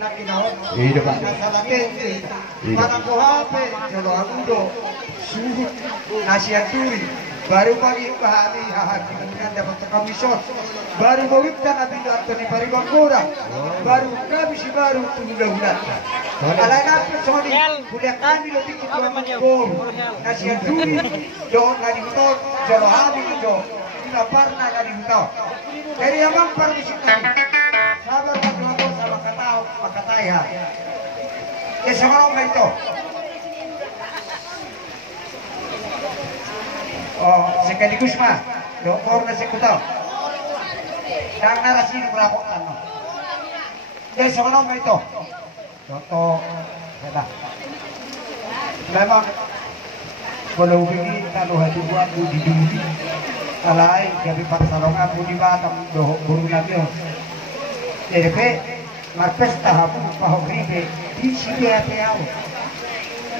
Iya, Pak. Para kohape, jolo agudo, suhut, nasihaturi, baru pagi bahari kemudian dapat komisyon, baru bawitkan nabi Antoni Paribangkora, baru kami si baru tunggu-tungguan. Alay na personi, kuliah kami lebih kita menggol, nasihaturi, jolo nadi betul, jolo hami jo, tidak pernah nadi betul. Dari abang permisi kami, sabar waktu sama kata ya. Ya sama orang itu. Oh, sekaligus mah, dokter nasi kutau. Dan narasi ini melakukan. Ya sama orang itu. Dokter, sudah. Memang kalau begini kalau hati buat di dunia, alai jadi persalongan budi batam doh buru nabi. Jadi marpes tahap pahogribe di sini apa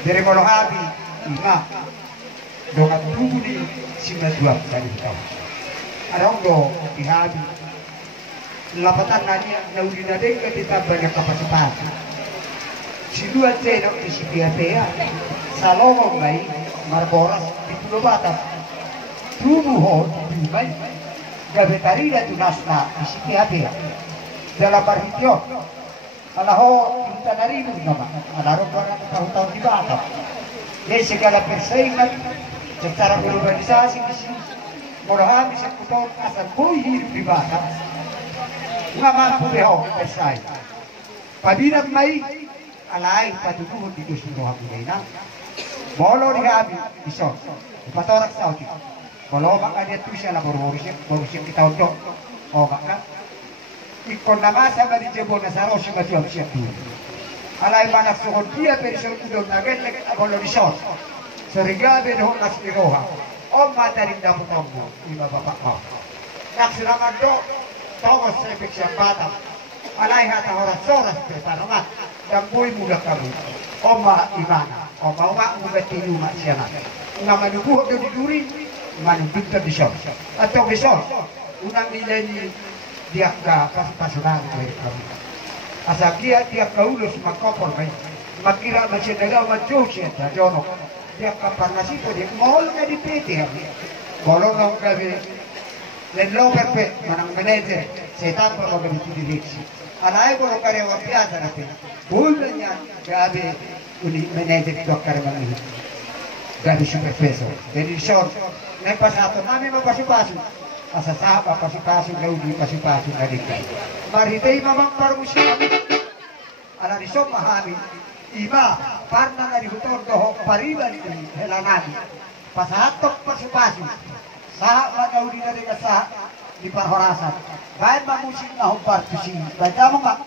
dari kalau habis ima dengan tubuh di sini dua kali tahu ada orang di habis lapatan nanya naudi nade kita banyak kapasitas si dua cendok di sini apa ya salong bayi marboras di Pulau Batam tubuh ho bayi gabetari dan tunasna di sini apa ya dalam berhitio alaho kita dari itu nama alaho tahun-tahun di Batam jadi segala persaingan secara urbanisasi di sini mudah bisa kutau asal hidup di Batam nggak mampu beho bersaing pabinat mai alai patutuh di dusun roha budayna bolo di habi iso patorak sauti bolo maka dia tuh siapa baru kita untuk oh maka ikon nama sama di jebol nasaro siapa siap dulu. Alai manak suhon dia perison udon naget leket abolo di sos. Sehingga bedoh nasi roha. Om matarin dapat ombo lima bapak kau. Nak sirangan do tawas sepik siang Batam. Alai hata horas soras bertanamat dan boy muda kamu. Oma imana. Oma muda tilu mak siana. Nama dukuh do diduri manu pintar di sos. Atau di sos. Unang nilai dia kasih pasukan dari kami. Asal dia kaulus makopor baik. Makira macam negara macam siapa jono. Dia kapan nasi pun dia mau nggak di PT kami. Kalau nggak kami lelo berpe mana manajer setan kalau kami di direksi. Alai kalau karyawan biasa nanti. Bulannya kami uni manajer itu karyawan ini. Gaji supervisor. Jadi short. Lepas satu kami mau pasu-pasu. Asa sahaba pasu-pasu gaudi pasu-pasu kadika maritai mamang parmusia ala risop mahami iba parna dari hutor doho pariban di helanadi pasahatok pasu-pasu sahaba gaudi dari kasah di parhorasan baik mamusik na humpar tusi baca mo nga